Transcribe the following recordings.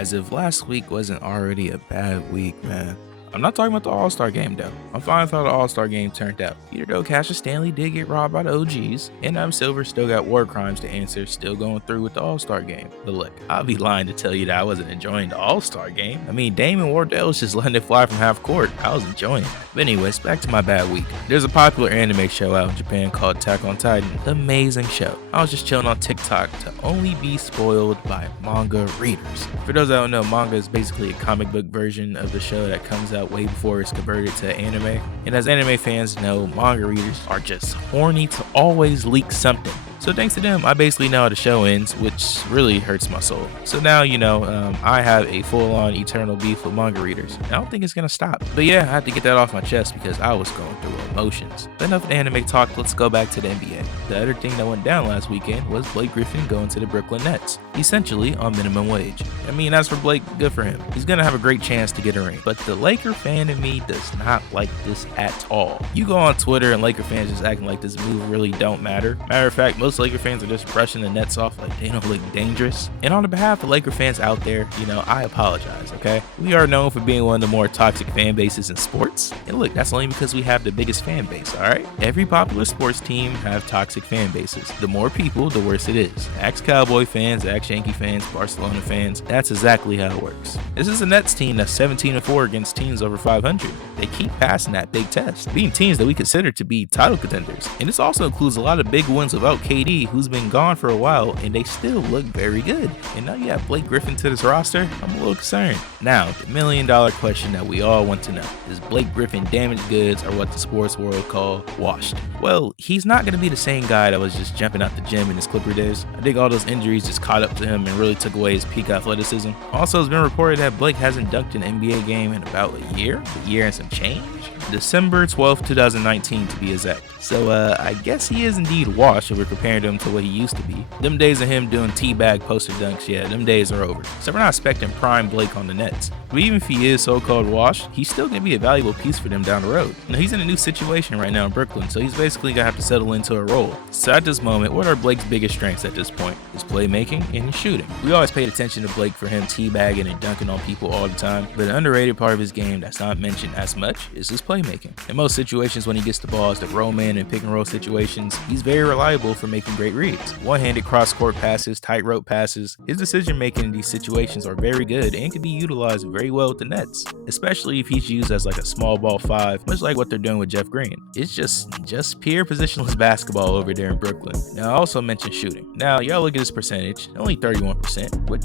As if last week wasn't already a bad week, man. I'm not talking about the All-Star game though. I'm fine with how the All-Star game turned out. Either though Cassius Stanley did get robbed by the OGs, and Adam Silver still got war crimes to answer, still going through with the All-Star game. But look, I'll be lying to tell you that I wasn't enjoying the All-Star game. I mean, Damon Wardell was just letting it fly from half court. I was enjoying it. But anyways, back to my bad week. There's a popular anime show out in Japan called Attack on Titan. Amazing show. I was just chilling on TikTok to only be spoiled by manga readers. For those that don't know, manga is basically a comic book version of the show that comes out way before it's converted to anime. And as anime fans know, manga readers are just horny to always leak something. So thanks to them, I basically know how the show ends, which really hurts my soul. So now, I have a full-on eternal beef with manga readers. I don't think it's gonna stop. But yeah, I had to get that off my chest because I was going through emotions. But enough of anime talk, let's go back to the NBA. The other thing that went down last weekend was Blake Griffin going to the Brooklyn Nets, essentially on minimum wage. I mean, as for Blake, good for him. He's gonna have a great chance to get a ring. But the Laker fan in me does not like this at all. You go on Twitter and Laker fans just acting like this move really don't matter. Matter of fact, most Laker fans are just brushing the Nets off like they don't look dangerous. And on the behalf of Laker fans out there, I apologize, okay? We are known for being one of the more toxic fan bases in sports. And look, that's only because we have the biggest fan base, alright? Every popular sports team have toxic fan bases. The more people, the worse it is. Ask Cowboy fans, ask Yankee fans, Barcelona fans. That's exactly how it works. This is a Nets team that's 17-4 against teams over 500. They keep passing that big test, beating teams that we consider to be title contenders. And this also includes a lot of big wins without KD, who's been gone for a while, and they still look very good. And now you have Blake Griffin to this roster, I'm a little concerned. Now, the million-dollar question that we all want to know, is Blake Griffin damaged goods, or what the sports world call washed? Well, he's not going to be the same guy that was just jumping out the gym in his Clipper days. I think all those injuries just caught up to him and really took away his peak athleticism. Also, it's been reported that Blake hasn't dunked an NBA game in about a year and some change. December 12th, 2019 to be exact. So I guess he is indeed washed if we're comparing him to what he used to be. Them days of him doing teabag poster dunks, yeah, them days are over. So we're not expecting prime Blake on the Nets. But even if he is so-called washed, he's still going to be a valuable piece for them down the road. Now, he's in a new situation right now in Brooklyn, so he's basically going to have to settle into a role. So at this moment, what are Blake's biggest strengths at this point? His playmaking and his shooting. We always paid attention to Blake for him teabagging and dunking on people all the time, but an underrated part of his game that's not mentioned as much is his playmaking. In most situations when he gets the ball, as the roll man and pick and roll situations, he's very reliable for making great reads. One-handed cross-court passes, tightrope passes. His decision-making in these situations are very good and can be utilized very well with the Nets, especially if he's used as like a small ball five, much like what they're doing with Jeff Green. It's just pure positionless basketball over there in Brooklyn. Now, I also mentioned shooting. Now, y'all look at his percentage, only 31%, which,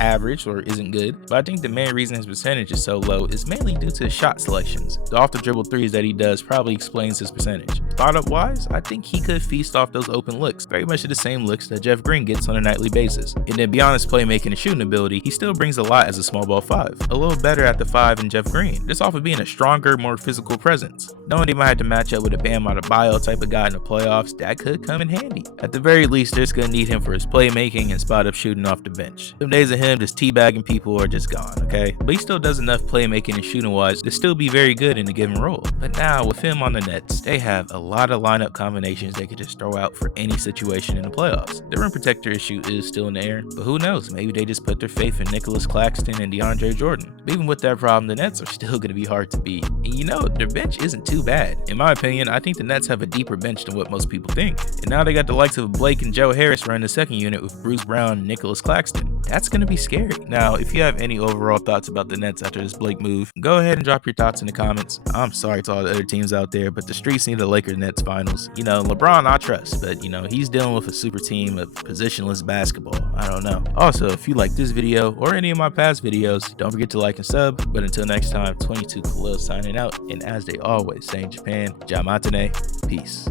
average or isn't good, but I think the main reason his percentage is so low is mainly due to his shot selections. The off-the-dribble threes that he does probably explains his percentage. Thought-up wise, I think he could feast off those open looks, very much the same looks that Jeff Green gets on a nightly basis. And then beyond his playmaking and shooting ability, he still brings a lot as a small ball five, a little better at the five than Jeff Green, just off of being a stronger, more physical presence. Knowing he might have to match up with a Bam Adebayo type of guy in the playoffs, that could come in handy. At the very least, they're just gonna need him for his playmaking and spot-up shooting off the bench. Some days of him just teabagging people are just gone, okay? But he still does enough playmaking and shooting wise to still be very good in a given role. But now, with him on the Nets, they have a lot of lineup combinations they could just throw out for any situation in the playoffs. The rim protector issue is still in the air, but who knows? Maybe they just put their faith in Nicholas Claxton and DeAndre Jordan. But even with that problem, the Nets are still going to be hard to beat. And their bench isn't too bad. In my opinion, I think the Nets have a deeper bench than what most people think. And now they got the likes of Blake and Joe Harris running the second unit with Bruce Brown and Nicholas Claxton. That's going to be scary. Now, if you have any overall thoughts about the Nets after this Blake move, go ahead and drop your thoughts in the comments. I'm sorry to all the other teams out there, but the streets need the Lakers Nets finals. LeBron I trust, but he's dealing with a super team of positionless basketball. I don't know. Also, if you like this video or any of my past videos, don't forget to like and sub. But until next time, 22 Khalil signing out, and as they always say in Japan, Jamatane, peace.